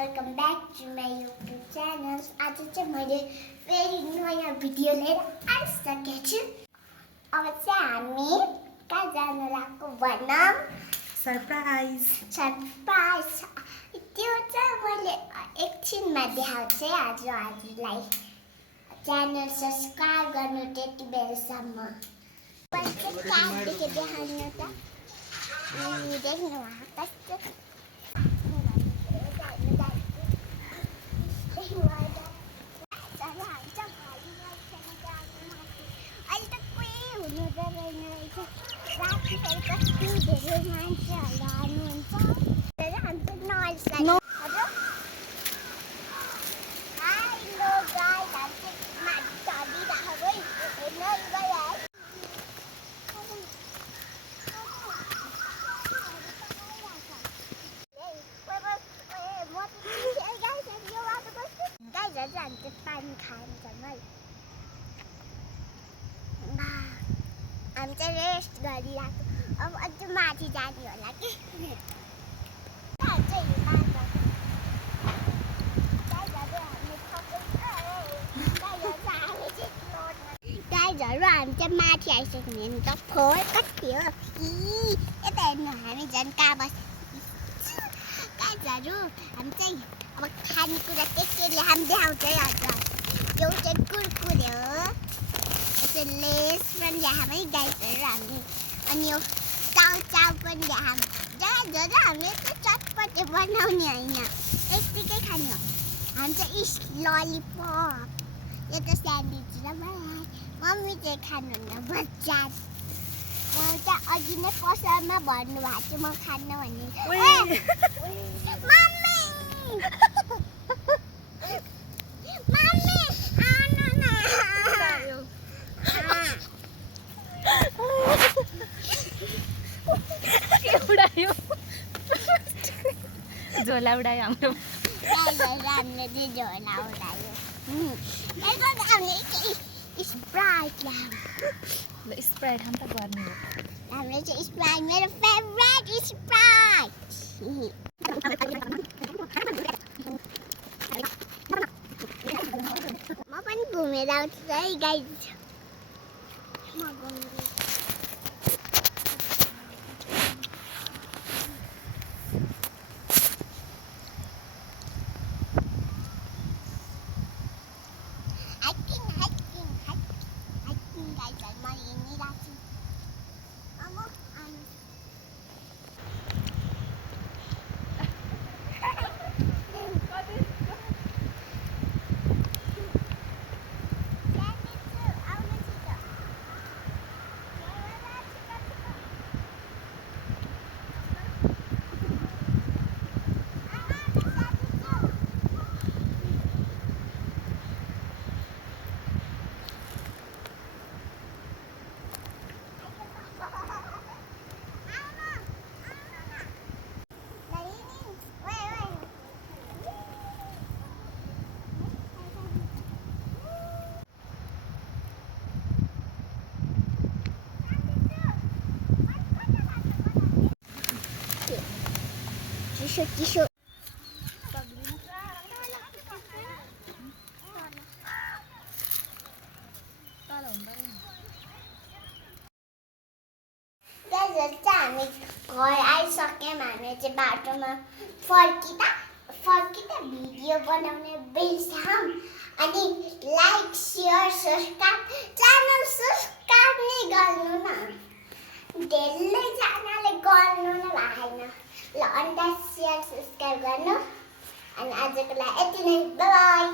Welcome back to my YouTube channel. आज चाहिँ मैले फेरि नयाँ भिडियो लिएर आइसकेको छु। अब चाहिँ हामी कहाँ जानु लाग्यो भनौँ? सरप्राइज। त्यो चाहिँ मैले एकछिनमा देखाउँछु है आज हजुरलाई। च्यानल सब्सक्राइब गर्नु त्यति बेलासम्म। कहाँदेखि देखाउनु त? देख्नु कस्तो पानी खान्छ हामी चाहिँ रेस्ट गरिरहेको। अब अझ माथि जाने होला कि गाइजहरू हामी चाहिँ माथि आइसक्ने नि त। फोर कति हो यता हेर्नु हामी झन् कहाँ बस। गाइजहरू हामी चाहिँ अब खानेकुरा के हामी देखाउँछ है हजुर। त्यो चाहिँ कुरकुरे हो, यस्तो लेस पनि देखाऊँ है गाइजहरू हामी। अनि यो चाउ पनि देखाऊँ। गाइजहरू हामीले चाहिँ चटपटे बनाउने होइन, यत्तिकै खाने हो। हामी चाहिँ ललिपप, यो त स्यान्डविच र मलाई मम्मी चाहिँ खानुहुन्न बच्चा। म चाहिँ अघि नै पसलमा भन्नुभएको छु म खान्न भन्ने। झोला उडायो हाम्रो। हामीले चाहिँ झोला उडायो। हामीले स्प्राइट ल्यायो। स्प्राइट हम त गर्ने हो। हामीले चाहिँ स्प्राइट, मेरो फेभरेट स्प्राइट। म पनि घुमेर आउँछु है गाइज। म घुम्दै टिसो हामी घर आइसक्यौँ। हामी चाहिँ बाटोमा फर्किँदा भिडियो बनाउने बिर्स्यौँ। अनि like share subscribe channel subscribe नै गर्नु न, धेरैजनाले गर्नु नै भएन। ल अन्त सेयर सब्सक्राइब गर्नु। अनि आजको लागि यति नै, बाइ।